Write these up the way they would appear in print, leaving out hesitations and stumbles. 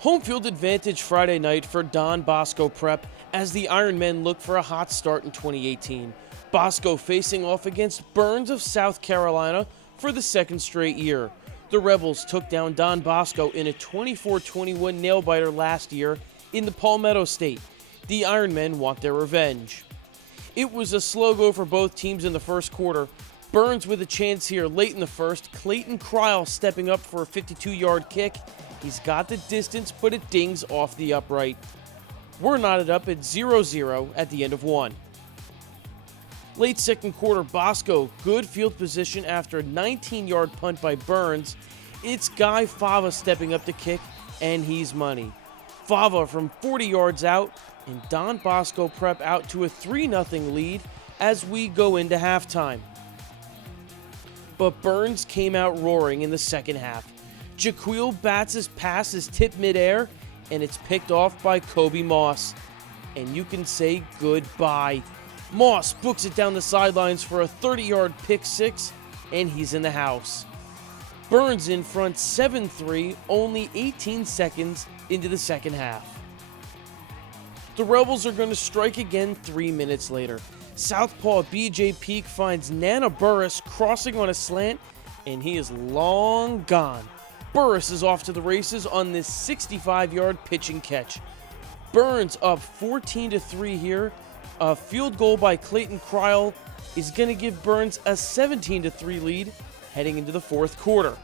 Home field advantage Friday night for Don Bosco Prep as the Ironmen look for a hot start in 2018. Bosco facing off against Byrnes of South Carolina for the second straight year. The Rebels took down Don Bosco in a 24-21 nail-biter last year in the Palmetto State. The Ironmen want their revenge. It was a slow go for both teams in the first quarter. Byrnes with a chance here late in the first. Clayton Cryle stepping up for a 52-yard kick. He's got the distance, but it dings off the upright. We're knotted up at 0-0 at the end of one. Late second quarter, Bosco, good field position after a 19-yard punt by Byrnes. It's Guy Fava stepping up to kick, and he's money. Fava from 40 yards out, and Don Bosco Prep out to a 3-0 lead as we go into halftime. But Byrnes came out roaring in the second half. Jaquil Batts' pass is tipped midair, and it's picked off by Kobe Moss. And you can say goodbye. Moss books it down the sidelines for a 30-yard pick six, and he's in the house. Byrnes in front 7-3, only 18 seconds into the second half. The Rebels are going to strike again 3 minutes later. Southpaw BJ Peak finds Nana Burris crossing on a slant, and he is long gone. Burris is off to the races on this 65-yard pitching catch. Byrnes up 14-3 here. A field goal by Clayton Cryle is going to give Byrnes a 17-3 lead heading into the fourth quarter.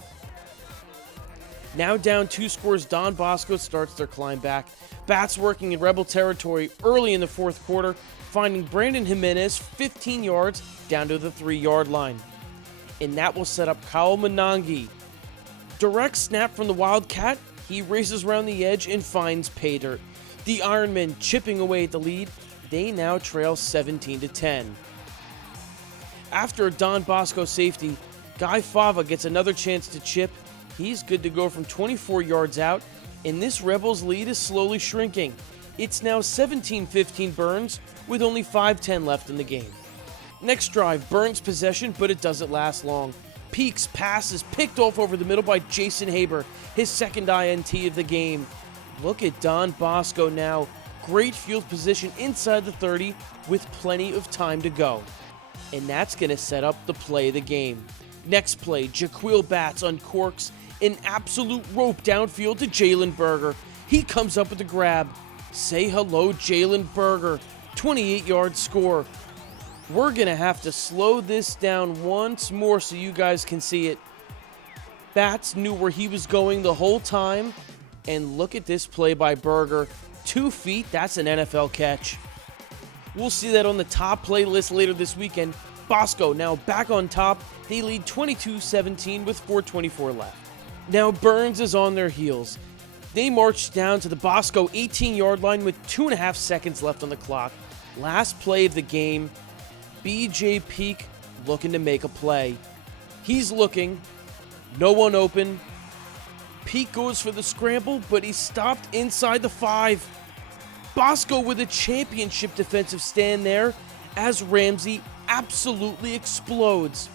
Now down 2 scores, Don Bosco starts their climb back. Bats working in Rebel territory early in the fourth quarter, finding Brandon Jimenez 15 yards down to the 3-yard line. And that will set up Kyle Monangi. Direct snap from the Wildcat, he races around the edge and finds pay dirt. The Ironmen chipping away at the lead. They now trail 17-10. After a Don Bosco safety, Guy Fava gets another chance to chip. He's good to go from 24 yards out, and this Rebels lead is slowly shrinking. It's now 17-15 Byrnes with only 5:10 left in the game. Next drive, Byrnes possession, but it doesn't last long. Peak's pass is picked off over the middle by Jason Haber, his second INT of the game. Look at Don Bosco now. Great field position inside the 30 with plenty of time to go. And that's going to set up the play of the game. Next play, Jaquil Batts uncorks an absolute rope downfield to Jalen Berger. He comes up with the grab. Say hello, Jalen Berger. 28-yard score. We're going to have to slow this down once more so you guys can see it. Batts knew where he was going the whole time. And look at this play by Berger. 2 feet, that's an NFL catch. We'll see that on the top play list later this weekend. Bosco now back on top. They lead 22-17 with 4:24 left. Now Byrnes is on their heels. They march down to the Bosco 18-yard line with 2.5 seconds left on the clock. Last play of the game, BJ Peak looking to make a play. He's looking, no one open. Peak goes for the scramble, but he's stopped inside the 5. Bosco with a championship defensive stand there as Ramsey absolutely explodes.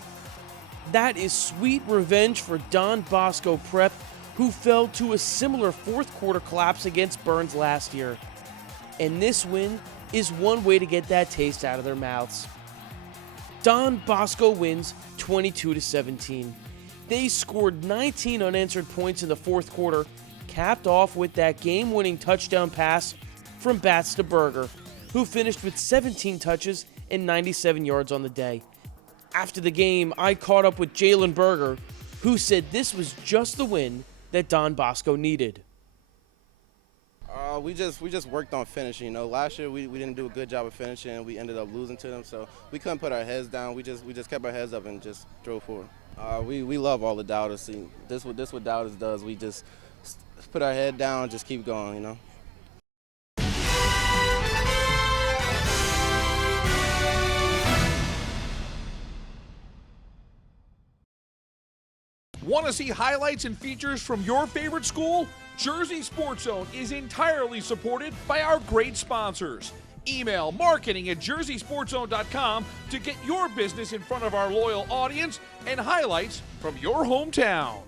That is sweet revenge for Don Bosco Prep, who fell to a similar fourth quarter collapse against Byrnes last year. And this win is one way to get that taste out of their mouths. Don Bosco wins 22-17. They scored 19 unanswered points in the fourth quarter, capped off with that game-winning touchdown pass from Batts to Berger, who finished with 17 touches and 97 yards on the day. After the game, I caught up with Jalen Berger, who said this was just the win that Don Bosco needed. We just worked on finishing. Last year we didn't do a good job of finishing, and we ended up losing to them. So we couldn't put our heads down. We just kept our heads up and just drove forward. We love all the doubters. See, this what doubters does. We just put our head down and just keep going. Want to see highlights and features from your favorite school? Jersey Sports Zone is entirely supported by our great sponsors. Email marketing@jerseysportszone.com to get your business in front of our loyal audience and highlights from your hometown.